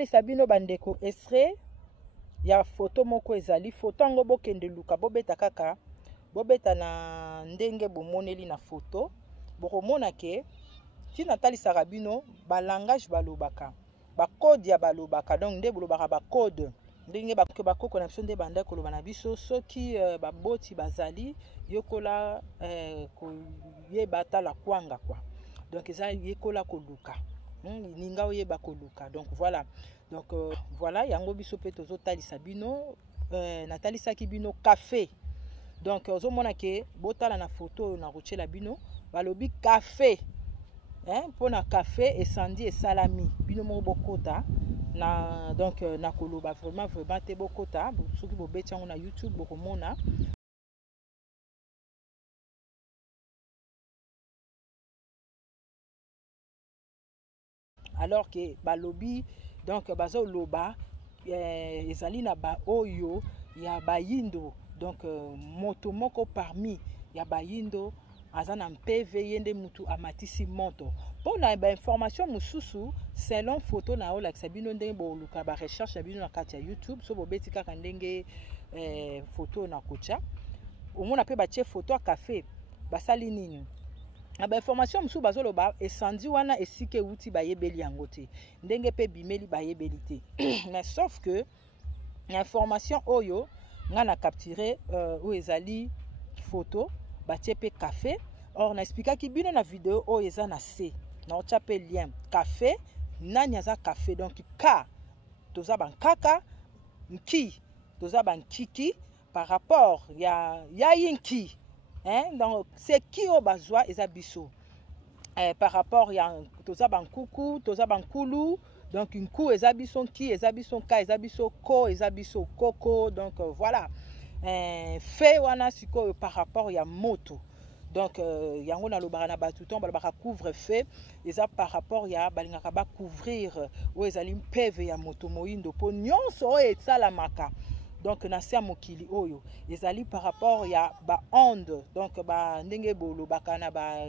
natalisa bino bandeko extrait ya photo moko ezali photo yango bokende luka bobeta kaka bobeta na ndenge bomoneli na photo bokomona ke ti natalisaka bino balangage balobaka bakode ya balobaka donc nde bolobaka bakode ndenge bakoko na biso nde banda koloba na biso soki baboti bazali yokola koyeba tala kwanga kwa donc eza yekola koluka ninga oyeba koluka donc voilà donc voilà yango biso pe tozotalisa bino natalisaki bino café donc ozomona ke botala na photo na kotiela bino balobi café mpona café esandi esalami bino moko bokota na donc na koloba vraiment te bokota soki bobeti yango na YouTube bokomona alors que balobi donc bazoloba ezali na ba oyo ya bayindo donc moto moko parmi ya bayindo aza na mpeve yende mutu amatisi moto mpona bainformation mosusu selon photo na olakisa bino ndenge boluka barecherche ya bino na kati ya YouTube so bobeti kaka ndenge photo na kotia omona mpe batie photo ya café basali nini na bainformation mosusu bazoloba esandi wana esika euti bayebeli yango te ndenge mpe bimeli bayebeli te mais sauf que information oyo nga na capturé oyo ezali photo batie pe café or na expliquaki bino na video oyo eza na se na otia pe lien café nani aza café donc ka toza bankaka nki toza bankiki par rapport ya yinki donc c'est qui au bazwa eza biso par rapport ya toza bankuku toza bankulu donc nku eza biso nki eza biso ka eza biso ko eza biso koko donc voilà fait wana sikoyo par rapport ya moto donc yango nalobaka na bato to balobaka couvre-feu eza par rapport ya balingaka ba couvrir oyo ezali mpeve ya moto moyindo po nyonso oyo esalamaka donc na se ya mokili oyo ezali par rapport ya ba onde donc ba ndenge bolobaka na ba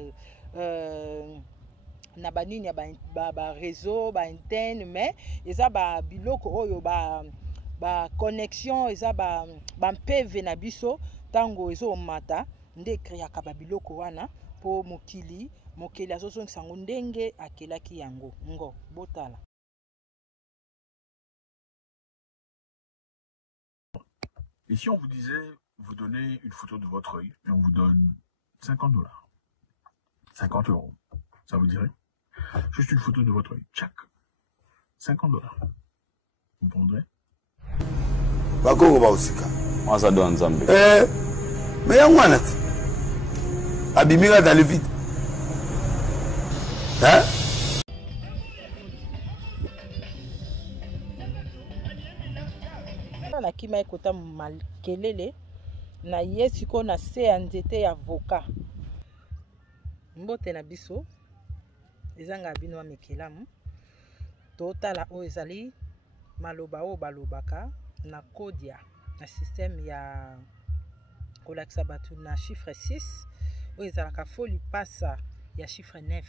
na banini ya ba réseau ba antenne mais eza ba biloko oyo ba connexion eza ba mpeve na biso tango ezomata nde créaka ba biloko wana po mokili azozongisa yango ndenge akelaki yango ngo botala. Et si on vous disait, vous donnez une photo de votre œil et on vous donne $50, 50 €, ça vous dirait? Juste une photo de votre œil, tchac, $50. Vous prendrez? Bakoko bausika. Moi ça donne Zambie. Mais y'a mwana ti. Abimira dans le vide. Hein? Na kima ekota makelele na yesiko na se ya nzete ya avocat mbote na biso ezanga bino wa mekelamu totala oyo ezali maloba oyo balobaka na kodia na système ya kolakisa bato na chiffre 6 oyo ezalaka foli pasa ya chiffre 9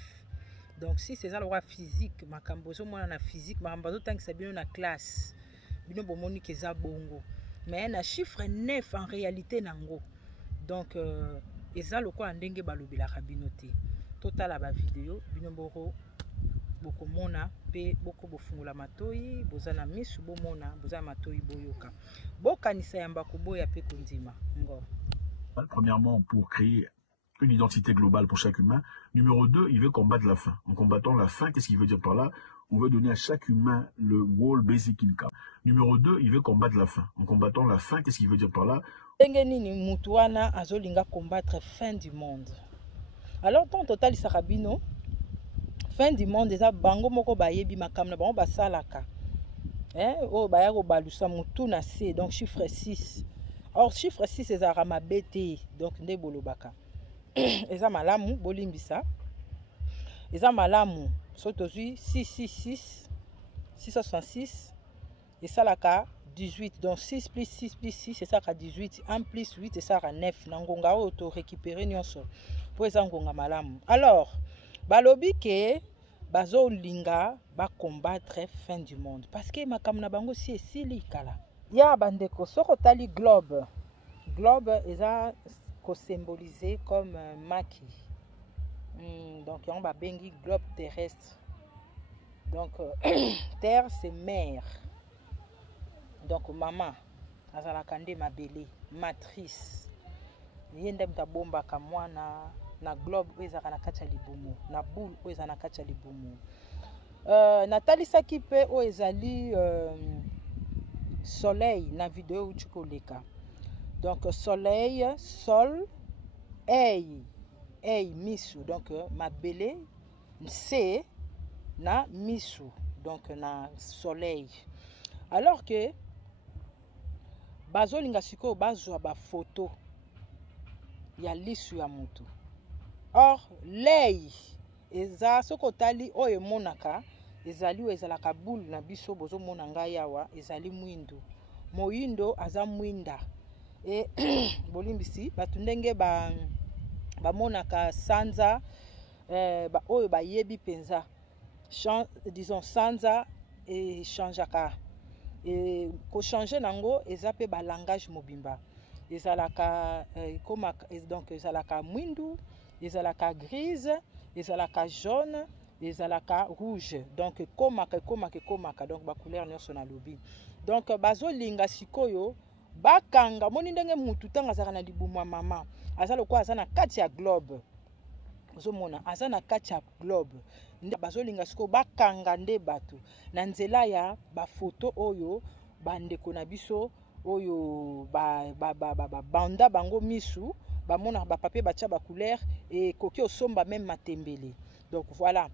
donc 6 eza lokwa physique makambo ozomona na physique makambo azotangisa bino na classe bino bomoni keza bongo mais na chiffre 9 en réalité nango donc eza lokwa ndenge balobelaka bino te totala ba vidéo bino bokomona pe boko bofungola matoi boza na misu bomona boza matoi boyoka bokanisa yamba koboya pe kondima ngo. Premièrement, pour créer une identité globale pour chaque humain. Numéro 2, il veut combattre la faim. En combattant la faim, qu'est-ce qu'il veut dire par là? On veut donner à chaque humain le World Basic Income. Numéro 2, il veut combattre la faim. En combattant la faim, qu'est-ce qu'il veut dire par là? Mutuana azolinga combattre fin du monde. Alors, ton total sarabino, fin du monde, eza bango moko bayebi makamna bango basalaka. Oh bayako balusa mutu na C, donc chiffre 6. Or chiffre 6 eza ramabete, donc nde bolobaka. Eza malamu bolimbisa. Eza malamu sotozui 666 666 et ça la 18, donc 6 plus 6 plus 6 c'est ça 18, 1 plus 8 c'est ça 9. Nangonga auto récupérer nyonso pour eza ngonga malamu. Alors balobi ke bazo linga ba combattre fin du monde parce que makamna bango si esili kala ya bandeko soko tali globe eza ko symboliser comme maki donc on va bengi globe terrestre donc terre c'est mère donc maman azala kande mabele matrice yende mtabomba kamwana na globe ezaka na kati ya libumu na boule eza na kati ya libumu natalisaki pe o ezali soleil na vidéo uchikoleka donc soleil sol ei misu donc mabele c na misu donc na soleil alors que bazolinga sikoyo bazwa ba photo ya lisu ya mutu. Or l'œil eza soko tali oyo monaka ezali ezalaka boule na biso bozo mona ngai awa ezali mwindu moyindo aza mwinda e bolimbisi batu ndenge ba monaka sanza ba oyo ba yebi penza disons sanza et changeaka et ko changer nango eza pe ba langage mobimba ezalaka donc ezalaka mwindu ezalaka grise ezalaka jaune ezalaka rouge donc komaka donc ba couleur nyonso na lobi donc bazolinga sikoyo bakanga moni ndenge mutu tanga azaka na libumu ya mama aza lokwa aza na kati ya globe ozomona aza na kati ya globe nde bazolinga sikoyo bakanga nde bato na nzela ya bafoto oyo bandeko na biso oyo banda bango misu bamona ba papier batia ba couleur et koki osomba même matembele donc voilà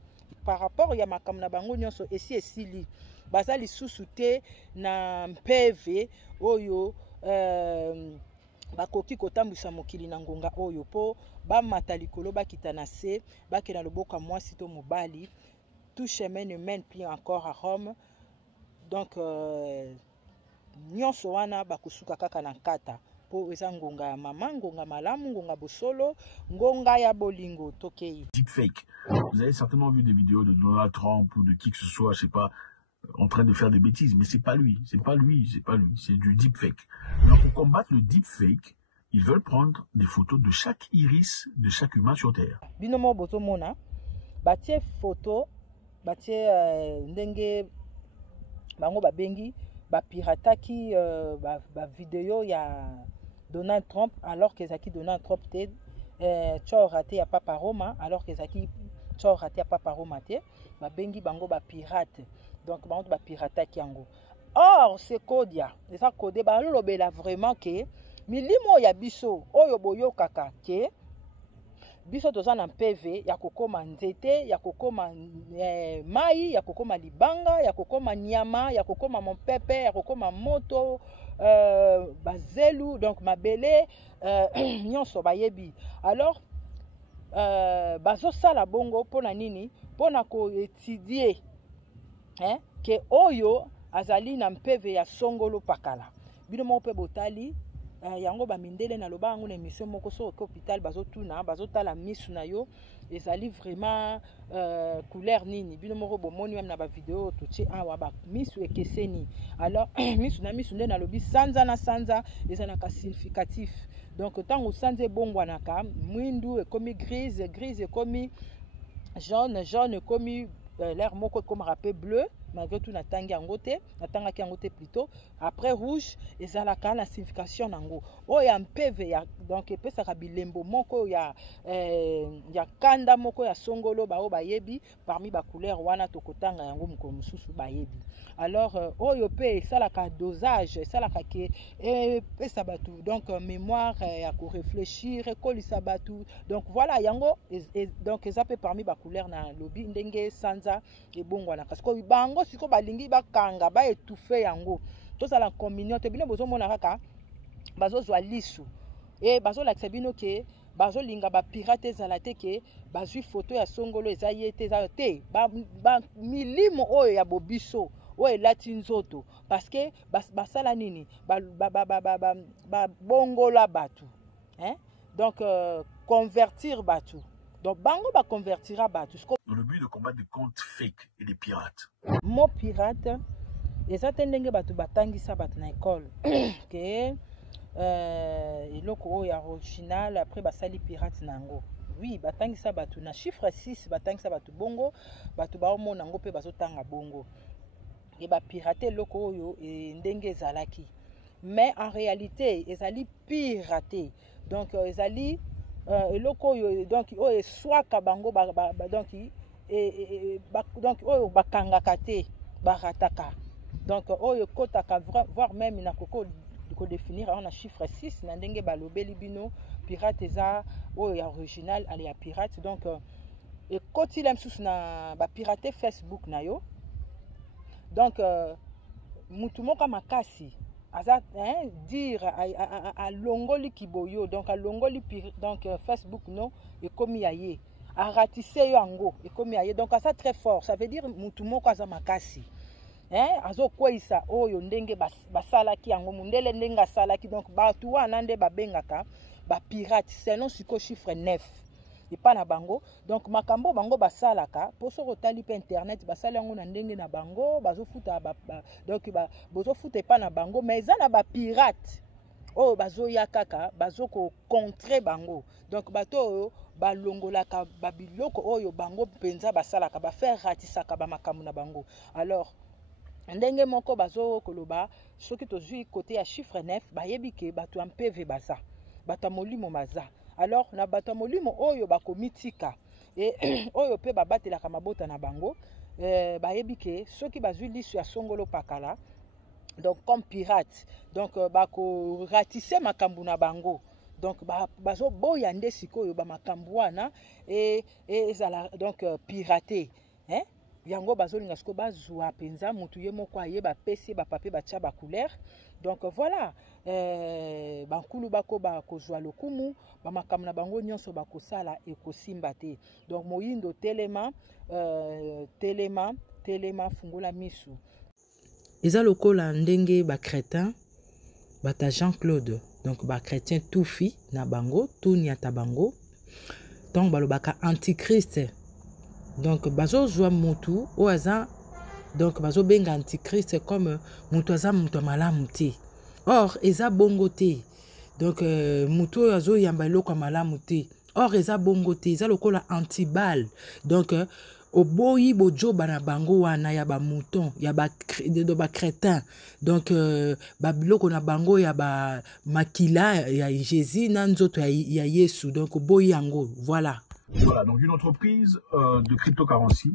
par rapport ya makambo na bango nyonso esi esili baza lisusu te na mpeve oyo bakoki kotambwisa mokili na ngonga oyo po bamata likolo bakita na se bakena loboka mwasi to mobali tout chemin ne mène plus encore à Rome donc nyonso wana bakusuka kaka na nkata po eza ngonga ya mama ngonga malamu ngonga bosolo ngonga ya bolingo tokei. Deepfake. Vous avez certainement vu des vidéos de Donald Trump ou de qui que ce soit, je sais pas, en train de faire des bêtises, mais c'est pas lui, c'est du deepfake. Alors pour combattre le deepfake, ils veulent prendre des photos de chaque iris de chaque humain sur Terre. Binomo bozomona batie photo batie ndenge bango babengi bapirataki ba vidéo ya Donald Trump alors que zaki Donald Trump te raté ya Papa Roma alors que zaki raté ya Papa Roma te babengi bango ba pirate donc bango ba pirataki yango. Or c'est kodia eza codé ba lobela vraiment que milimo ya biso oyo boyokaka ke biso toza na PV ya kokoma nzete ya kokoma mai ya kokoma libanga ya kokoma nyama ya kokoma mopepe ya kokoma moto bazelu donc mabele nyonso bayebi alors bazo sala bongo pona nini pona ko étudier que oyo azali na PV ya songolo pakala bino mo pe botali yango bamindele na loba yango na émission moko so ko hôpital bazotuna bazotala misu na yo ezali vraiment couleur nini bino moko bomoni même na ba vidéo totie awa ba misu ekeseni alors misu na misu nde na lobi sanza na sanza ezalaka significatif donc tango sanza ebongwanaka mwindu ekomi grise ekomi jaune ekomi l'air moko comme rappel bleu malgré tout natangi yango te natangaki yango te plutôt après rouge ezalaka na signification nango oyo ya mpeve ya donc epesaka bilembo moko ya kanda moko ya songolo bao bayebi parmi ba couleur wana tokotanga yango mokolo mosusu bayebi alors oyo pe esalaka dosage esalaka ke epesa batu donc mémoire ya ko réfléchir ekolisa batu donc voilà yango donc eza pe parmi ba couleur na lobi ndenge sanza ebongwana parce que bango siko balingi bakanga ba étouffer yango tozala communion te bino bozomona kaka bazozwa lisu et bazolakisa bino ke bazolinga bapirate ezala te ke bazwi photo ya songolo eza ye te eza te milimo oyo ya bobiso oyo elati nzoto parce que basala nini babongola batu donc convertir batu Donc, bango ba convertira batu. Dans le but de combattre des comptes fake et des pirates. Mo pirate, eza tendenge batu batangisa batu na école. Que eloko oyo ya original après basali pirate nango. Oui, batangisa batu na chiffre 6, batangisa batu bongo, batu baomona nango pe bazotanga bongo. Et ba pirate eloko oyo ndenge ezalaki. Mais en réalité, ezali piraté. Donc ezali eloko oyo donc oyo swaka bango donc oyo bakangaka te barataka. Donc oyo kotaka voire même na koko ko définir on a chiffre 6 na ndenge balobeli bino pirate eza oyo ya original ali ya pirate. Donc et koti la msusu na ba pirate Facebook na yo. Donc mutu moka makasi aza dire a longoli kiboyo donc a longoli donc Facebook non et comme yaye a ratissé yango et comme yaye donc ça très fort, ça veut dire mutu moko aza makasi azo kwisa oyo ndenge basalaki yango mundele ndenge asalaki. Donc batu wana nde babengaka ba pirate selon siko chiffre 9 et pas na bango. Donc makambo bango basalaka poso rotali pe internet basala yango na ndenge na bango bazofuta donc bazofuta pas na bango mais za na ba pirate oh bazoya kaka bazoko contrer bango. Donc bato oyo balongolaka babiloko oyo bango penza basalaka ba faire ratisaka ba makambo na bango. Alors ndenge moko bazo koloba soki tozui côté ya chiffre 9 bayebi ke bato en PV baza bato molimo maza. Alors na bato molimo oyo bakomitika et oyo pe babatelaka mabota na bango bayebi ke soki bazui lisu ya songolo pakala donc comme pirate donc bako ratisse makambu na bango. Donc bazo boya nde sikoyo ba makambu wana et ezala donc piraté yango bazolinga siko bazwa penza mutu ye moko ayeba pesi ba papier batia ba couleur. Donc voilà bankulu bako bakozwa lokumu ba makambu na bango nyonso bakosala ekosimba te. Donc moyindo telema fungola misu eza lokola ndenge ba crétin bata Jean-Claude donc ba chrétien toufi na bango tunyata bango donc balobaka antichrist. Donc bazo zwa mutu oaza donc bazo benga antichrist comme mutu aza mutu malamu te. Or eza bongo te. Donc mutu azo yamba eloko malamu te. Or eza bongo te, eza lokola antibal. Donc oboyi bojo bana bango wana ya ba mouton ya ba crétin. Donc babiloko na bango ya ba makila ya Jésus na nzoto ya Yesu. Donc oboyi yango voilà. Voilà, donc une entreprise de cryptocurrency,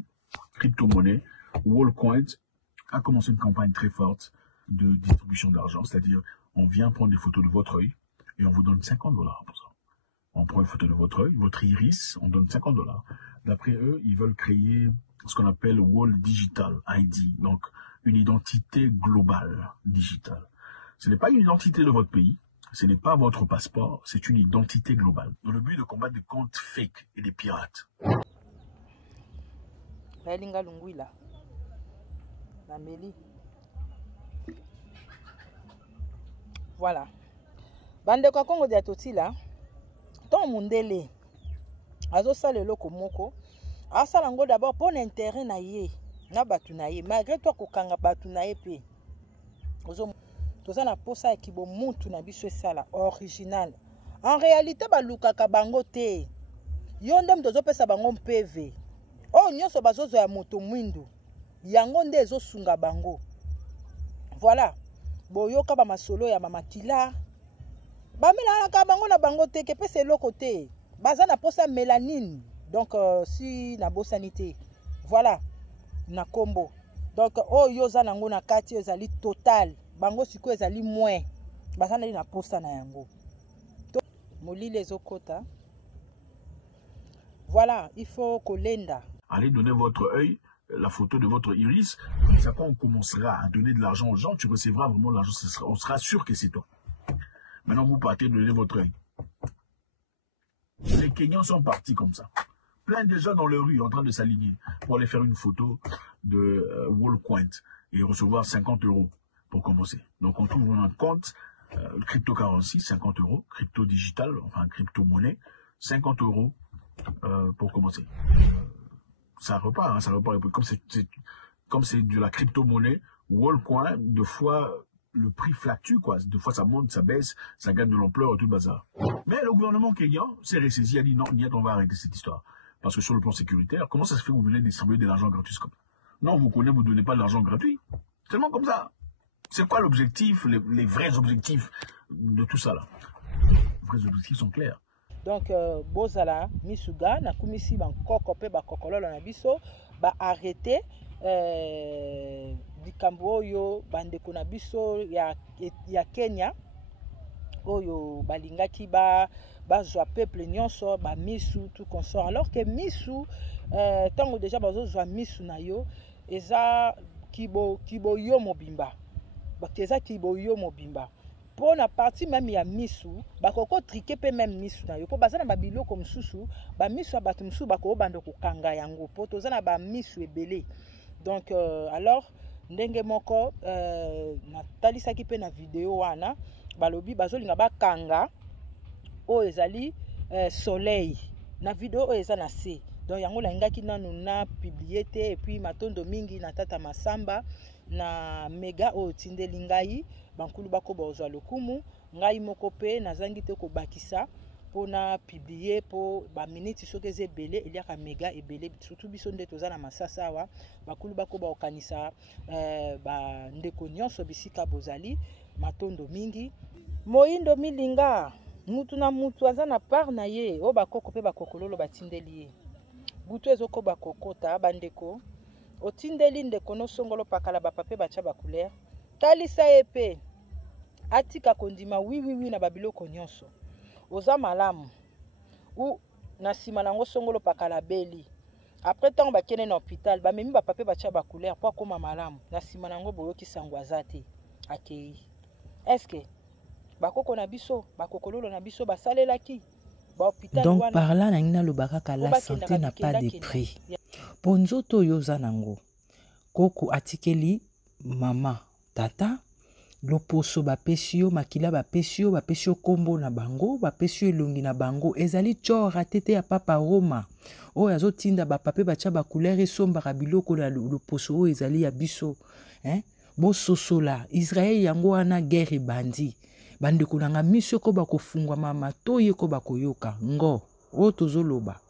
crypto-monnaie, Wallcoin, a commencé une campagne très forte de distribution d'argent. C'est-à-dire, on vient prendre des photos de votre œil et on vous donne $50 pour ça. On prend une photo de votre œil, votre iris, on donne $50. D'après eux, ils veulent créer ce qu'on appelle Wall Digital ID, donc une identité globale digitale. Ce n'est pas une identité de votre pays. Ce n'est pas votre passeport, c'est une identité globale. Dans le but de combattre des comptes fake et des pirates. Voilà. Bande kwa Kongo dia totila. Ton mundele. Azo sale loko moko. Asala ngo d'abord pour intérêt na ye. Na batu na ye. Malgré toi kokanga batu na ye pe. Ozo toza na posa ya kibo mutu na biso sala original. En réalité balukaka bango te. Yonde mtozo pesa bango PV. Oh nyonso bazozo ya moto mwindu. Yango nde ezosunga bango. Voilà. Boyoka ba masolo ya mama Tila. Bamela ka bango na bango te ke pesa eloko te. Baza na posa mélanine. Donc si na bosanité. Voilà. Na kombo. Donc oyo za nango na kati ezali total. Bango siko ezali moins bazana na posa na yango molile ezokota. Voilà, il faut kolenda. Allez donner votre œil, la photo de votre iris, ça quand on commencera à donner de l'argent aux gens, tu recevras vraiment l'argent, on sera sûr que c'est toi. Maintenant vous partez donner votre œil. Les Kenyans sont partis comme ça. Plein de gens dans les rues en train de s'aligner pour aller faire une photo de Wallcoin et recevoir 50 € pour commencer. Donc on trouve un compte cryptocurrency, 50 €, crypto digital, enfin crypto-monnaie, 50 € pour commencer. Ça repart, hein, ça repart. Comme c'est de la crypto-monnaie, Worldcoin, deux fois, le prix fluctue, quoi. Deux fois, ça monte, ça baisse, ça gagne de l'ampleur et tout le bazar. Mais le gouvernement kenyan s'est ressaisi, a dit non, on va arrêter cette histoire. Parce que sur le plan sécuritaire, comment ça se fait que vous venez distribuer de l'argent gratuit comme ça? Non, vous connaissez, vous ne donnez pas de l'argent gratuit. Tellement comme ça. C'est quoi l'objectif, les vrais objectifs de tout ça là? Les vrais objectifs sont clairs. Donc, bozala, misuga, na kumisi bankoko pe bakokololo na biso, ba arrêté likambo oyo bandeko na biso ya Kenya, oyo balingaki bazwa peuple nyonso, ba misu tout consort. Alors que misu, tango déjà bazozwa misu na yo, eza kibo yo mobimba. Eza kibo yo mobimba. Pour la partie même ya misu, bakoko triquer pe même misu na yo. Po bazana ba biloko mususu, ba misu abatu mususu bako bando ko kanga yango. Po tozana ba misu ebele. Donc alors ndenge moko na talisaki pe na vidéo wana, balobi bazolinga ba kanga o ezali soleil. Na vidéo o eza na se. Donc yango la ngaki nanu na publié te et puis matondo mingi na tata Masamba na mega o tindeli ngai bankulu bako bozwa lokumu ngai moko pe nazangi te ko bakisa pona publier po ba minute soki ezebele eliaka mega ebele surtout biso nde toza na masasa wa bakulu bako ba okanisa ba ndeko nyonso bisika bozali matondo mingi moindo milinga mutu na mutu aza na part na ye o bakoko pe bakokololo batindeli ye butu ezoko bakokota bandeko otindeli ndeko no songolo pakala bapape bacha bacouleur talisa epe atika kondima oui na babiloko nyonso oza malamu ou na sima nango songolo pakala beli après tant bakene na hôpital bamemi bapape bacha bacouleur po akoma malamu na sima nango boyoki sango azate akei est-ce que bakoko na biso bakokololo na biso basalelaki ba hôpital donc wana par là nangina lobaka la santé n'a pas de prix ponzoto yoza nango koko atikeli mama tata loposo bapesio makila bapesio kombo na bango bapesio elongi na bango ezali chora tete ya papa Roma oyo azotinda bapape bacha bacouleur esombaka biloko na loposo oyo ezali ya biso bososola Israel yango wana guerre bandi bandeko nanga miso ko bakofungwa mama toye ko bakoyoka ngo o tozoloba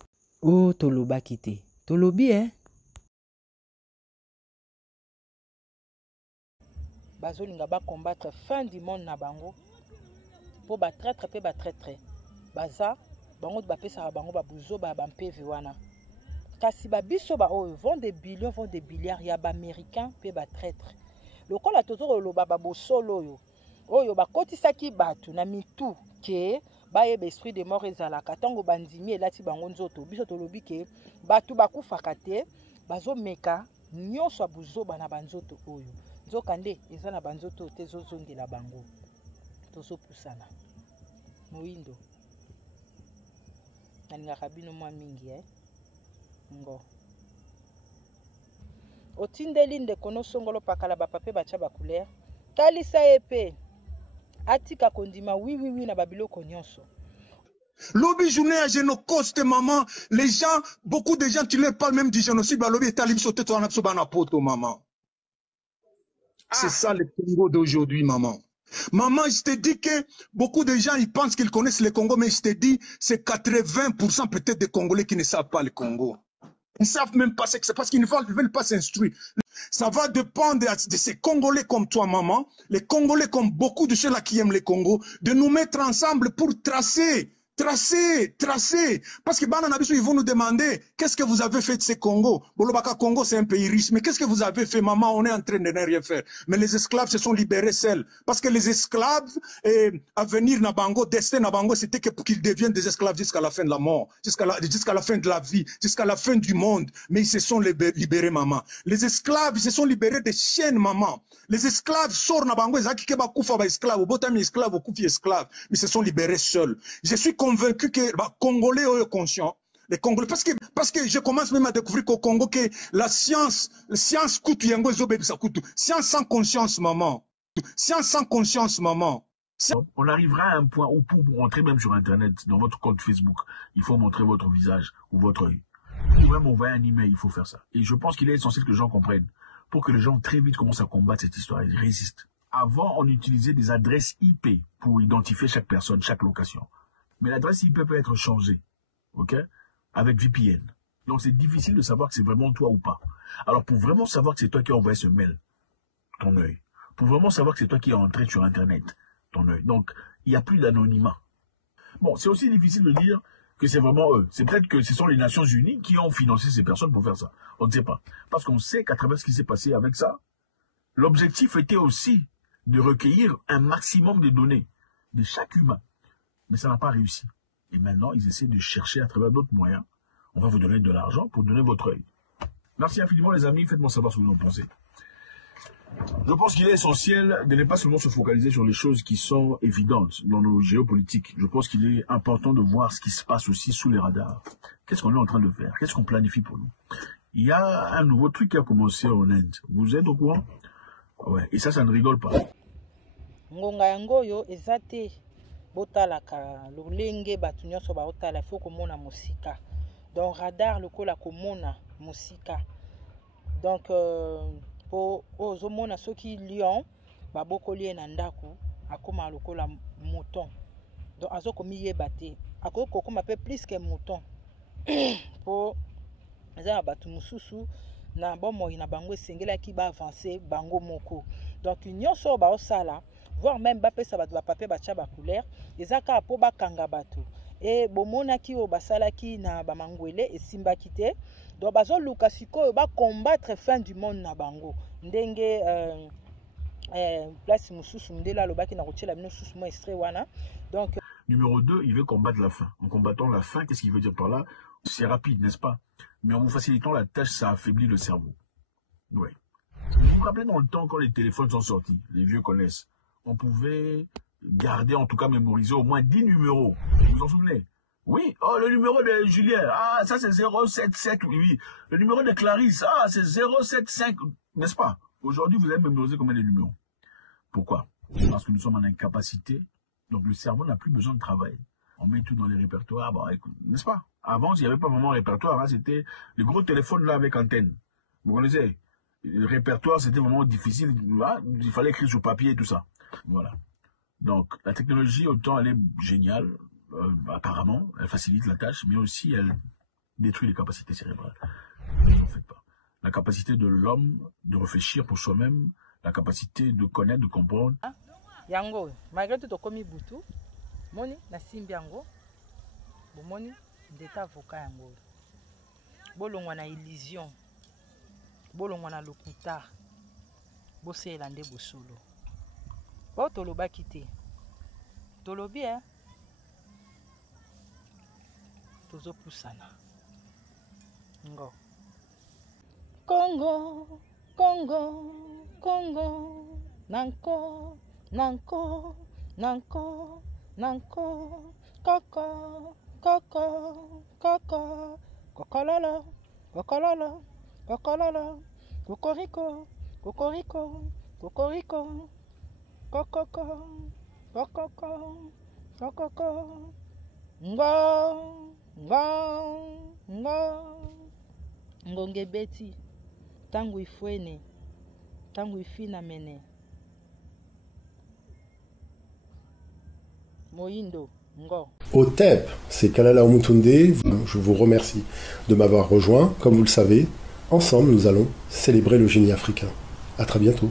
o toloba kite tolobi bazolinga ba combattre fin du monde na bango po ba traître pe ba traître baza bango ba pesa bango ba buzo ba mpv wana kasi ba biso ba oyo vont des milliards ya ba américain pe ba traître lokola tozoro loba ba bosolo oyo bakotisaki batu na mitu ke bayeba esprit de mort ezalaka tango bandimi elati bango nzoto biso tolobi ke batu bakufaka te bazomeka nyonso abuzoba na banzoto oyo nzoka nde eza na banzoto te zozongela bango tozopusana moindo nalingaka bino mwa mingi ngo otindeli ndeko nosongolo pakala bapape bacha bacouleur talisa epe atika kondima oui na babiloko nyonso. Lobby journée à Génocoste, maman. Les gens, beaucoup de gens, tu leur parles même du génocide, bah, lobby est allé sauter ton poto, maman. C'est ça le Congo d'aujourd'hui, maman. Maman, je te dis que beaucoup de gens, ils pensent qu'ils connaissent le Congo, mais je te dis, c'est 80% peut-être des Congolais qui ne savent pas le Congo. Ils ne savent même pas ce que c'est parce qu'ils ne veulent pas s'instruire. Ça va dépendre de ces Congolais comme toi, maman, les Congolais comme beaucoup de ceux-là qui aiment le Congo, de nous mettre ensemble pour tracer. Parce que ils vont nous demander qu'est-ce que vous avez fait de ces Congo. Bolobaka Congo, c'est un pays riche. Mais qu'est-ce que vous avez fait, maman? On est en train de ne rien faire. Mais les esclaves se sont libérés seuls. Parce que les esclaves, à venir Nabango, destin Nabango, c'était qu'ils deviennent des esclaves jusqu'à la fin de la mort, jusqu'à la fin de la vie, jusqu'à la fin du monde. Mais ils se sont libérés, maman. Les esclaves, ils se sont libérés des chaînes, maman. Les esclaves sortent Nabango, ils ont esclaves, esclaves, mais ils se sont libérés seuls. Je suis convaincu que les Congolais sont conscients. Les Congolais, parce que je commence même à découvrir qu'au Congo, que la science coûte, science sans conscience, maman. Science sans conscience, maman. On arrivera à un point où pour rentrer même sur Internet, dans votre compte Facebook, il faut montrer votre visage ou votre œil. Ou même envoyer un email, il faut faire ça. Et je pense qu'il est essentiel que les gens comprennent pour que les gens très vite commencent à combattre cette histoire et résistent. Avant, on utilisait des adresses IP pour identifier chaque personne, chaque location. Mais l'adresse IP peut être changée, ok, avec VPN. Donc c'est difficile de savoir que c'est vraiment toi ou pas. Alors pour vraiment savoir que c'est toi qui as envoyé ce mail, ton œil. Pour vraiment savoir que c'est toi qui es entré sur Internet, ton œil. Donc il n'y a plus d'anonymat. Bon, c'est aussi difficile de dire que c'est vraiment eux. C'est peut-être que ce sont les Nations Unies qui ont financé ces personnes pour faire ça. On ne sait pas. Parce qu'on sait qu'à travers ce qui s'est passé avec ça, l'objectif était aussi de recueillir un maximum de données de chaque humain. Mais ça n'a pas réussi. Et maintenant, ils essaient de chercher à travers d'autres moyens. On va vous donner de l'argent pour donner votre œil. Merci infiniment les amis, faites-moi savoir ce que vous en pensez. Je pense qu'il est essentiel de ne pas seulement se focaliser sur les choses qui sont évidentes dans nos géopolitiques. Je pense qu'il est important de voir ce qui se passe aussi sous les radars. Qu'est-ce qu'on est en train de faire? Qu'est-ce qu'on planifie pour nous? Il y a un nouveau truc qui a commencé en Inde. Vous êtes au courant? Ouais, et ça ne rigole pas. Ngonga yangoyo ezate botalaka lolenge batu nyonso baotala faut komona musika. Donc radar lokola komona musika. Donc po ozomona soki lion babokoli na ndako akoma lokola mouton. Donc azokomi yeba te. Akoko koma pe plus que mouton. Po za batu mususu na bomoi na bango esengelaki ba avancer bango moko. Donc nyonso ba osala voire même bapesa bato papier bacha ba couleur ezaka po bakanga bato et bomonaki o basalaki na bamangwele esimbaki te donc bazoluka sikoyo ba combattre fin du monde na bango ndenge place mususu ndela lobaki na kotiela bino susu mo extrait wana. Donc numéro 2, il veut combattre la faim. En combattant la faim, qu'est-ce qu'il veut dire par là? C'est rapide, n'est-ce pas? Mais en vous facilitant la tâche, ça affaiblit le cerveau. Oui. Vous vous rappelez dans le temps quand les téléphones sont sortis, les vieux connaissent, on pouvait garder, en tout cas mémoriser au moins 10 numéros. Vous vous en souvenez? Oui, oh, le numéro de Julien, ah, ça c'est 077, oui. Le numéro de Clarisse, ah, c'est 075, n'est-ce pas? Aujourd'hui, vous avez mémorisé combien de numéros? Pourquoi? Parce que nous sommes en incapacité, donc le cerveau n'a plus besoin de travail. On met tout dans les répertoires, bon, n'est-ce pas? Avant, il n'y avait pas vraiment de répertoire, hein, c'était le gros téléphone là avec antenne. Vous connaissez? Le répertoire, c'était vraiment difficile, là, il fallait écrire sur papier et tout ça. Voilà. Donc, la technologie, autant elle est géniale, apparemment, elle facilite la tâche, mais aussi elle détruit les capacités cérébrales. En fait pas. La capacité de l'homme de réfléchir pour soi-même, la capacité de connaître, de comprendre. Yango, malgré tout, comme Boutou, moni, na simbi yango, moni, d'être avocat yango. Bolongwa na illusion, bolongwa na lokuta, bose elande bosolo. Bo toloba kite, tolobi tozo pusana. Ngo. Congo, Congo, Congo, nanko, nanko, nanko, nanko, coco, coco, coco, cocololo, cocololo, cocololo, cocorico, cocorico, cocorico, cococo, cococo, cococo, ngo, ngo, ngo, ngonge beti, tangu ifwene, tangu ifina mene. Moindo, ngo. Au TEP, c'est Kalala Omutunde. Je vous remercie de m'avoir rejoint. Comme vous le savez, ensemble, nous allons célébrer le génie africain. À très bientôt.